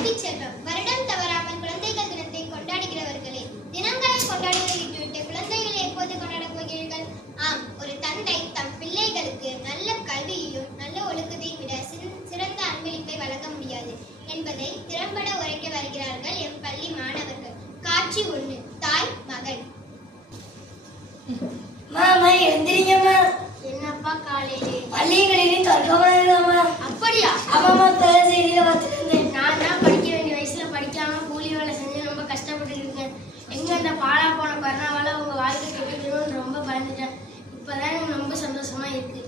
கல்வி செல்வம். வருடம் தவறாமல் குழந்தைகள் தினத்தை கொண்டாடுகிறவர்களே, தினங்களை கொண்டாடுவதை விட்டுவிட்டு குழந்தைகளை எப்போது கொண்டாடப் போகிறீர்கள்? ஆம், ஒரு தந்தை தம் பிள்ளைகளுக்கு நல்ல கல்வியையும் நல்ல ஒழுக்கத்தையும் விட சிறந்த அன்பளிப்பை வழங்க முடியாது என்பதை திறம்பட உரைக்க வருகிறார்கள் எம் பள்ளி மாணவர்கள். காட்சி 1. தாய் மகன். மாமா எழுந்திரிங்கம்மா. என்னப்பா காலையிலே பள்ளிகளில் தொடக்கமா? அப்படியா? ஆமாம்மா, செய்தியில பார்த்துருந்தேன். நான் தான் படிக்க வேண்டிய வயசுல படிக்காம கூலி வேலை செஞ்சு ரொம்ப கஷ்டப்பட்டு இருக்கேன். எங்க அந்த பாலா போன கொரோனாவால உங்க வாழ்க்கை கெட்டுக்கணும்னு ரொம்ப பயந்துட்டேன். இப்பதான் எனக்கு ரொம்ப சந்தோஷமா இருக்கு.